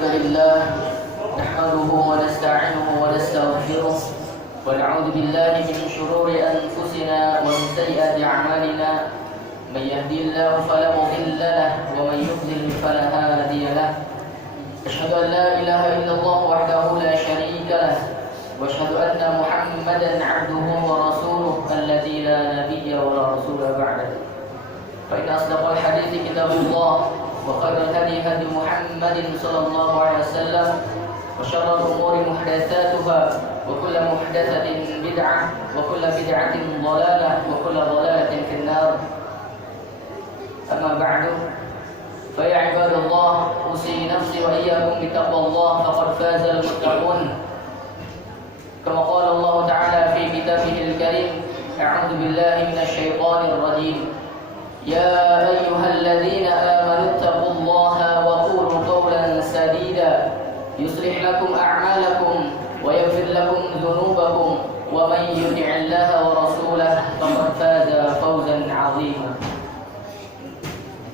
الحمد لله نحمده ونستعينه ونستغفره ونعوذ بالله من شرور أنفسنا ومن سيئات أعمالنا من يهدي الله فلا مضل له ومن يضلل فلا هادي له أشهد أن لا إله إلا الله وحده لا شريك له وأشهد أن محمدا عبده ورسوله الذي لا نبي ولا رسول بعده فإن أصدق الحديث كتاب الله وخير الهدي هدي محمد صلى الله عليه وسلم وشر الأمور محدثاتها وكل محدثة بدعة وكل بدعة ضلالة وكل ضلالة في النار أما بعد فيا عباد الله أوصي نفسي وإياكم بتقوى الله فقد فاز المتقون كما قال الله تعالى في كتابه الكريم أعوذ بالله من الشيطان الرجيم يا أيها الذين آمنوا اتقوا الله وقولوا قولا سديدا يصلح لكم أعمالكم ويغفر لكم ذنوبكم ومن يطع الله ورسوله فقد فاز فوزا عظيما.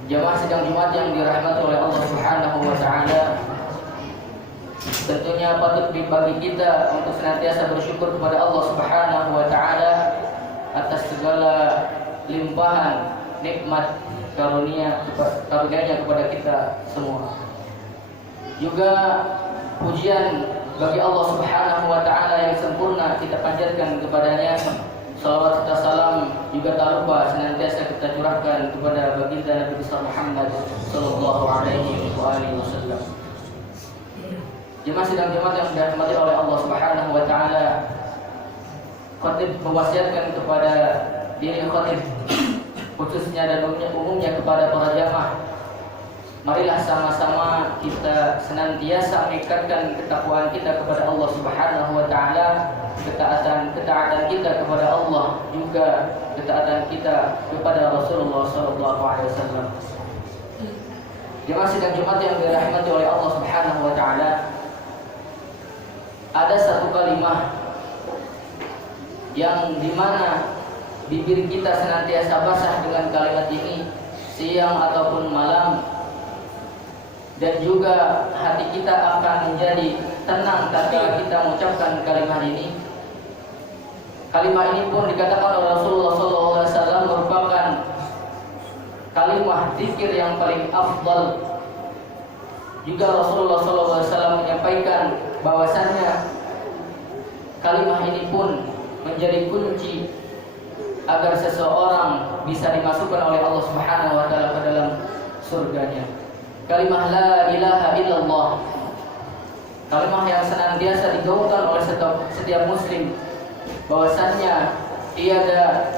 Jamaah sidang Jumat yang dirahmati oleh Allah Subhanahu wa taala, tentunya patut bagi kita untuk senantiasa bersyukur kepada Allah Subhanahu wa taala atas segala limpahan nikmat karunia-Nya kepada kita semua. Juga pujian bagi Allah Subhanahu wa taala yang sempurna kita panjatkan kepadanya. Salawat serta salam juga tak lupa senantiasa kita curahkan kepada baginda Nabi besar Muhammad sallallahu alaihi wasallam. Jemaah sidang Jumat yang dirahmati oleh Allah Subhanahu wa taala, khatib mewasiatkan kepada diri khatib khususnya dan umumnya kepada para jamaah, marilah sama-sama kita senantiasa meningkatkan ketakwaan kita kepada Allah Subhanahu wa taala, ketaatan kita kepada Allah, juga ketaatan kita kepada Rasulullah sallallahu alaihi wasallam. Jemaah sidang Jumat yang dirahmati oleh Allah Subhanahu wa taala, ada satu kalimat yang dimana bibir kita senantiasa basah dengan kalimat ini siang ataupun malam, dan juga hati kita akan menjadi tenang tatkala kita mengucapkan kalimat ini. Kalimat ini pun dikatakan oleh Rasulullah SAW merupakan kalimat zikir yang paling afdal. Juga Rasulullah SAW menyampaikan bahwasannya kalimat ini pun menjadi kunci agar seseorang bisa dimasukkan oleh Allah Subhanahu wa taala ke dalam surganya. Kalimat la ilaha illallah, kalimat yang senantiasa digaungkan oleh setiap muslim, bahwasannya tiada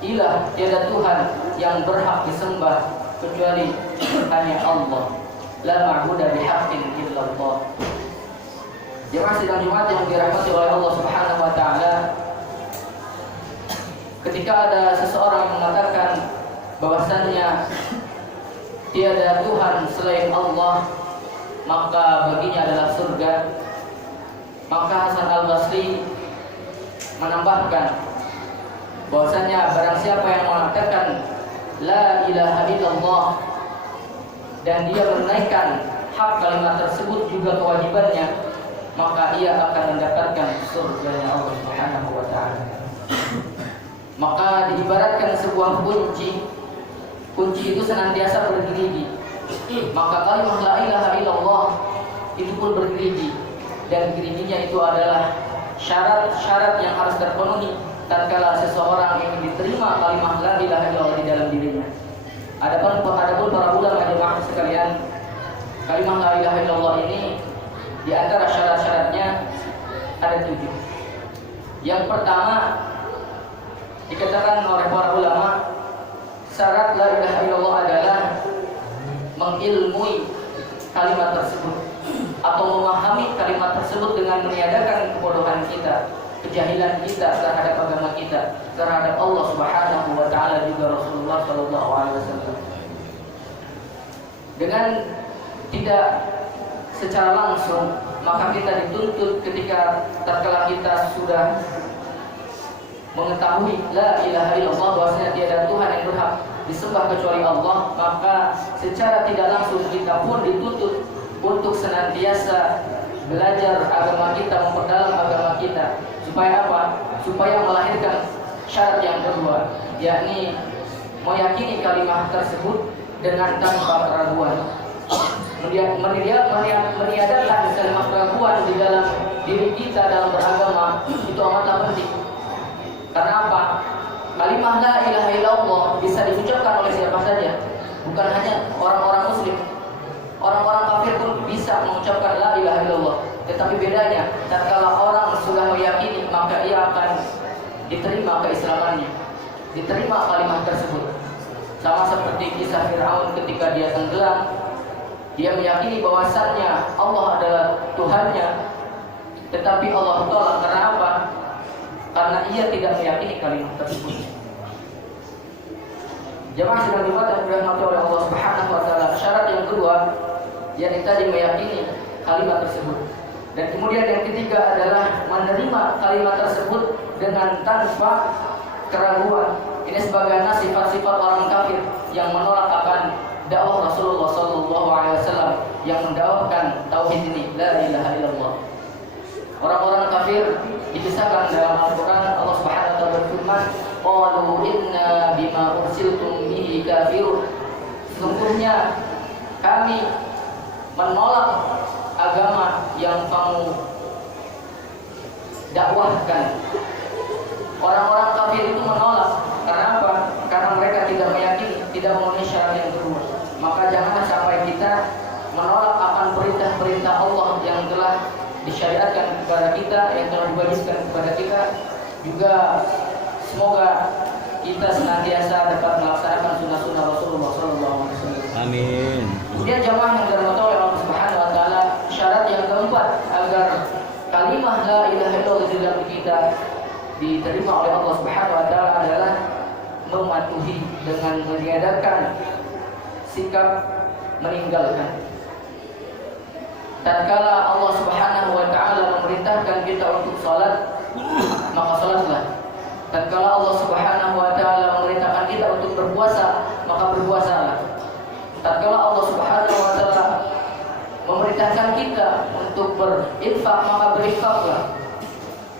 ilah, tiada Tuhan yang berhak disembah kecuali hanya Allah. La ma'budu bihaqqin illallah. Jemaah sidang Jumat yang dirahmati oleh Allah Subhanahu wa taala, ketika ada seseorang yang mengatakan bahwasannya tiada Tuhan selain Allah, maka baginya adalah surga, maka Hasan Al-Basri menambahkan bahwasannya barang siapa yang mengatakan la ilaha illallah dan dia menunaikan hak kalimat tersebut juga kewajibannya, maka ia akan mendapatkan surganya Allah Subhanahu wa taala. Maka diibaratkan sebuah kunci itu senantiasa bergerigi, maka kalimat la ilaha illallah itu pun bergerigi, dan geriginya itu adalah syarat-syarat yang harus terpenuhi tatkala seseorang ingin diterima kalimat la ilaha illallah di dalam dirinya. Adapun para ulama jemaah sekalian, kalimat la ilaha illallah ini di antara syarat-syaratnya ada 7. Yang pertama dikatakan oleh para ulama, syarat la ilaha illallah adalah mengilmui kalimat tersebut atau memahami kalimat tersebut dengan meniadakan kebodohan kita, kejahilan kita terhadap agama kita, terhadap Allah Subhanahu wa taala juga Rasulullah sallallahu alaihi wasallam. Dengan tidak secara langsung, maka kita dituntut ketika tatkala kita sudah mengetahui la ilaha illallah, bahwasanya tiada Tuhan yang berhak disembah kecuali Allah, maka secara tidak langsung kita pun dituntut untuk senantiasa belajar agama kita, memperdalam agama kita. Supaya apa? Supaya melahirkan syarat yang kedua, yakni meyakini kalimat tersebut dengan tanpa keraguan. Meniadakan kalimat keraguan di dalam diri kita dalam beragama itu amatlah penting. Karena apa? Kalimat la ilaha illallah bisa diucapkan oleh siapa saja, bukan hanya orang-orang muslim. Orang-orang kafir pun bisa mengucapkan la ilaha illallah. Tetapi bedanya, tatkala orang sudah meyakini, maka ia akan diterima keislamannya, diterima kalimat tersebut. Sama seperti kisah Fir'aun ketika dia tenggelam, dia meyakini bahwasannya Allah adalah Tuhannya, tetapi Allah tolak. Karena apa? Karena ia tidak meyakini kalimat tersebut. Jemaah sedang dimuliakan dirahmati oleh Allah Subhanahu wa taala. Syarat yang kedua, yakni tadi meyakini kalimat tersebut. Dan kemudian yang ketiga adalah menerima kalimat tersebut dengan tanpa keraguan. Ini sebagai sifat-sifat orang kafir yang menolak akan dakwah Rasulullah SAW yang mendakwahkan tauhid ini, la ilaha illallah. Orang-orang kafir dikisahkan dalam Al-Quran. Allah Subhanahu wa taala berfirman, qalu inna bima ursiltum bihi kafirun. Sesungguhnya kami menolak agama yang kamu dakwahkan. Orang-orang kafir itu menolak. Karena apa? Karena mereka tidak meyakini, tidak memenuhi syarat yang kedua. Maka janganlah sampai kita menolak akan perintah-perintah Allah yang telah disyariatkan kepada kita, yang telah diwajibkan kepada kita. Juga semoga kita senantiasa dapat melaksanakan sunnah-sunnah Rasulullah SAW. Amin. Kemudian jamaah yang dirahmati oleh Allah Subhanahu wa taala, syarat yang keempat agar kalimat la ilaha illallah di dalam kita diterima oleh Allah Subhanahu wa taala adalah mematuhi dengan meniadakan sikap meninggalkan. Tatkala Allah Subhanahu wa taala memerintahkan kita untuk salat, maka salatlah. Tatkala Allah Subhanahu wa taala memerintahkan kita untuk berpuasa, maka berpuasalah. Tatkala Allah Subhanahu wa taala memerintahkan kita untuk berinfak, maka berinfaklah.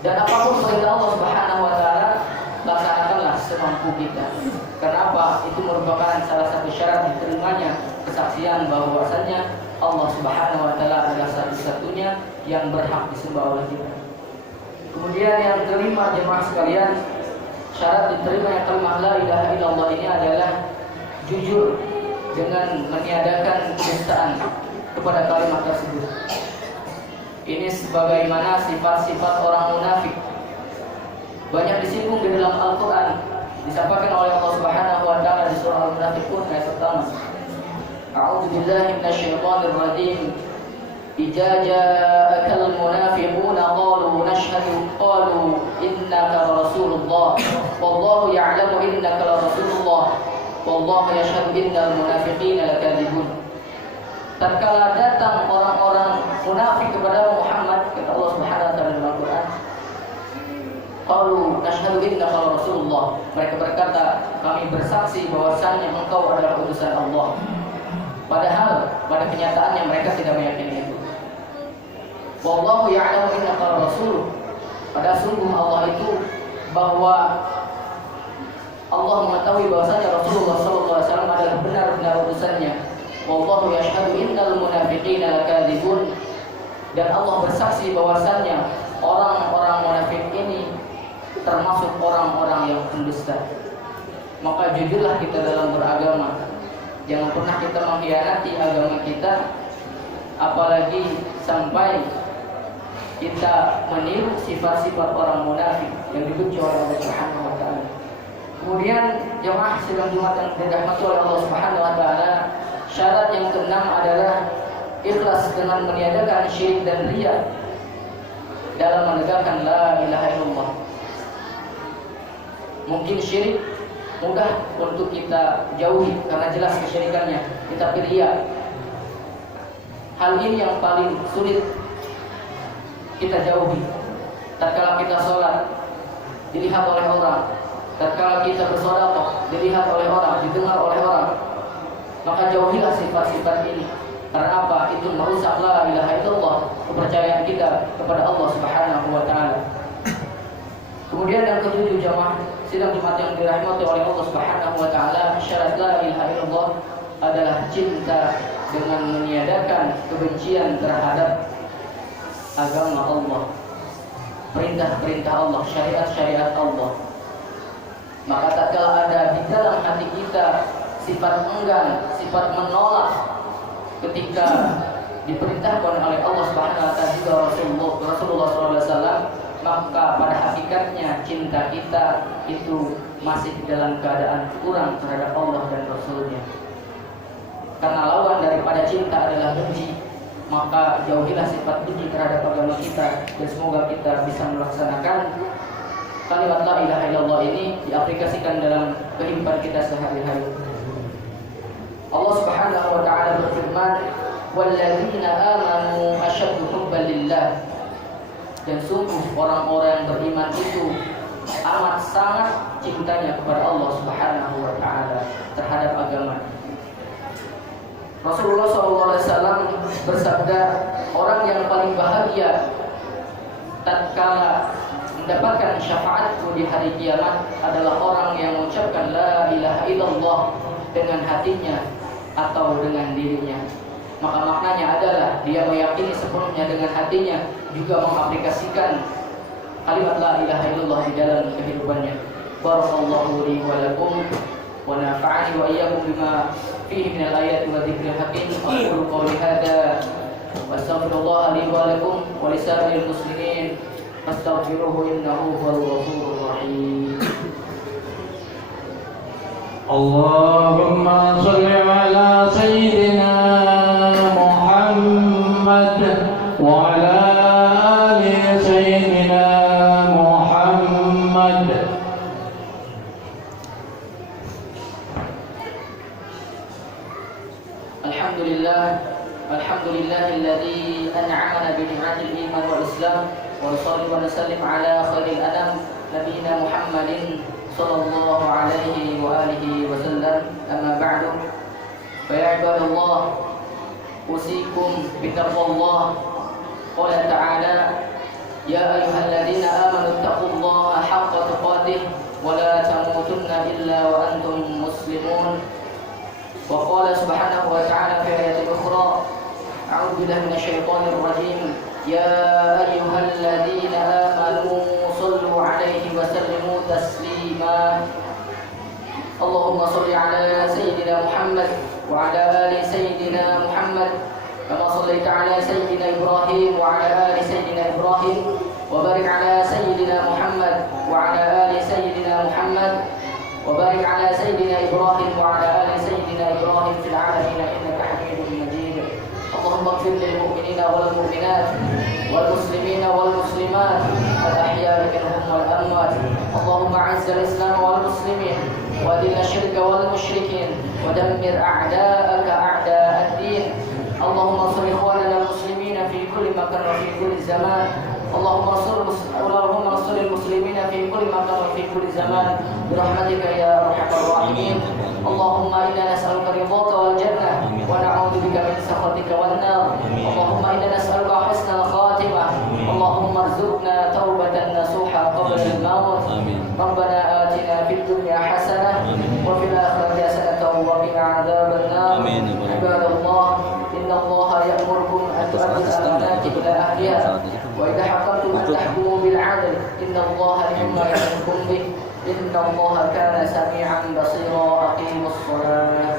Dan apapun perintah Allah Subhanahu wa taala, laksanakanlah semampu kita. Karena apa? Itu merupakan salah satu syarat diterimanya kesaksian bahwasannya Allah Subhanahu wa taala adalah satu-satunya yang berhak disembah oleh kita. Kemudian yang kelima, jemaah sekalian, syarat diterimanya kalimat la ilaha illallah ini adalah jujur dengan meniadakan kedustaan kepada kalimat tersebut. Ini sebagaimana sifat-sifat orang munafik banyak disinggung di dalam Al-Quran, disampaikan oleh Allah Subhanahu wa taala di surah Al-Munafiqun ayat pertama. A'udzu billahi minasyaitonir rajim. Idza ja'akal munafiquna qalu nashhadu qalu innaka rasulullah wallahu ya'lamu innaka rasulullah wallahu yashhadu innal munafiqina lakadzibun. Tatkala datang orang-orang munafik kepada Muhammad, kata Allah Subhanahu wa taala dalam Al-Quran, qalu nashhadu innaka rasulullah. Mereka berkata, kami bersaksi bahwasannya engkau adalah utusan Allah. Padahal pada kenyataannya mereka tidak meyakini itu. Wallahu ya'lamu innaka rasul. Pada sungguh Allah itu bahwa Allah mengetahui bahwasanya Rasulullah SAW adalah benar-benar utusannya. Wallahu yashhadu innal munafiqina lakadzibun. Dan Allah bersaksi bahwasannya orang-orang munafik ini termasuk orang-orang yang pendusta. Maka jujurlah kita dalam beragama. Jangan pernah kita mengkhianati agama kita, apalagi sampai kita meniru sifat-sifat orang munafik yang dibenci oleh Allah Subhanahu wa taala. Kemudian jemaah sidang Jumat yang dirahmati oleh Allah Subhanahu wa taala, syarat yang keenam adalah ikhlas dengan meniadakan syirik dan riya dalam menegakkan la ilaha illallah. Mungkin syirik mudah untuk kita jauhi karena jelas kesyirikannya, tetapi riya, hal ini yang paling sulit kita jauhi. Tatkala kita sholat dilihat oleh orang, tatkala kita bersedekah dilihat oleh orang, didengar oleh orang, maka jauhilah sifat-sifat ini. Karena apa? Itu merusak la ilaha illallah, kepercayaan kita kepada Allah Subhanahu wa taala. Kemudian yang ketujuh jamaah sidang Jumat yang dirahmati oleh Allah Subhanahu wa taala, syarat la ilaha illallah adalah cinta dengan meniadakan kebencian terhadap agama Allah, perintah-perintah Allah, syariat-syariat Allah. Maka tatkala ada di dalam hati kita sifat enggan, sifat menolak ketika diperintahkan oleh Allah Subhanahu wa taala juga Rasulullah SAW, maka pada hakikatnya cinta kita itu masih dalam keadaan kurang terhadap Allah dan Rasulnya. Karena lawan daripada cinta adalah benci, maka jauhilah sifat benci terhadap agama kita, dan semoga kita bisa melaksanakan kalimat la ilaha illallah ini diaplikasikan dalam kehidupan kita sehari-hari. Allah Subhanahu wa taala berfirman, "Walladzina amanu asyaddu hubban lillah." Dan sungguh orang-orang yang beriman itu amat sangat cintanya kepada Allah Subhanahu wa taala, terhadap agama. Rasulullah SAW bersabda, orang yang paling bahagia tatkala mendapatkan syafaatku di hari kiamat adalah orang yang mengucapkan la ilaha illallah dengan hatinya atau dengan dirinya. Maka maknanya adalah dia meyakini sepenuhnya dengan hatinya, juga mengaplikasikan kalimat la ilaha illallah di dalam kehidupannya. Barakallahu li wa lakum wa nafa'ani wa iyyakum bima fihi minal ayati wa dzikril hakim. Aqulu qawli hadza wa astaghfirullah li wa lakum wa lisa'iril muslimin fastaghfiruhu innahu huwal ghafurur rahim. Allahumma shalli ala sayyidina Muhammad wa ala ali sayyidina Muhammad. Alhamdulillahilladzi an'amana bi ni'matil iman wal islam wa nusalli wa nusallim ala khairil anam nabiyina Muhammadin sallallahu alaihi wa alihi wa sallam. Amma ba'du, fa ya ibadallah, usikum bitaqwallah. Qala ta'ala, ya ayyuhalladzina amanu taqullaha haqqa tuqatih wa la tamutunna illa wa antum muslimun. Wa qala subhanahu wa ta'ala fi ayatin ukhra, a'udzu billahi minasyaitonir rajim, ya ayyuhalladzina amanu sallu 'alaihi wa sallimu taslima. Allahumma shalli 'ala sayyidina Muhammad wa 'ala ali sayyidina Muhammad kama shallaita 'ala sayyidina Ibrahim wa 'ala ali sayyidina Ibrahim wa barik 'ala sayyidina Muhammad wa 'ala ali sayyidina Muhammad wa barik 'ala sayyidina Ibrahim wa 'ala ali sayyidina Ibrahim fil 'alamin innaka Hamidum Majid. Allahumma ighfir lil mu'minina wal mu'minat wal muslimina wal muslimat al ahya'i minhum wal amwat. Allahumma 'izzil islam wal muslimin wa adhil asyirka wal musyrikin wa dammir a'da'aka a'da'ad din. Allahumma ansur ikhwanana al muslimina fi kulli makan wa fi kulli zaman. Allahumma ansur muslimina fi kulli makan wa fi kulli zaman bi rahmatika ya arhamar rahimin. Allahumma inna nas'aluka ridhaka wal jannah wa na'udzu bika min sakhatika wan nar. Allahumma inna nas'aluka husnal khatimah. Allahumma arzuqna taubatan nasuha qabla al-maut. Rabbana atina fid dunya hasanah wa fil akhirati hasanatan wa qina adzaban nar. Ibadallah, inna Allaha ya'murukum an tu'addu al-amanati ila ahliha wa idha hakamtum an tahkumu bil 'adl. Inna Allaha ni'ma ya'idukum bih. Inna Allaha kana sami'an basira. Aqimus shalah.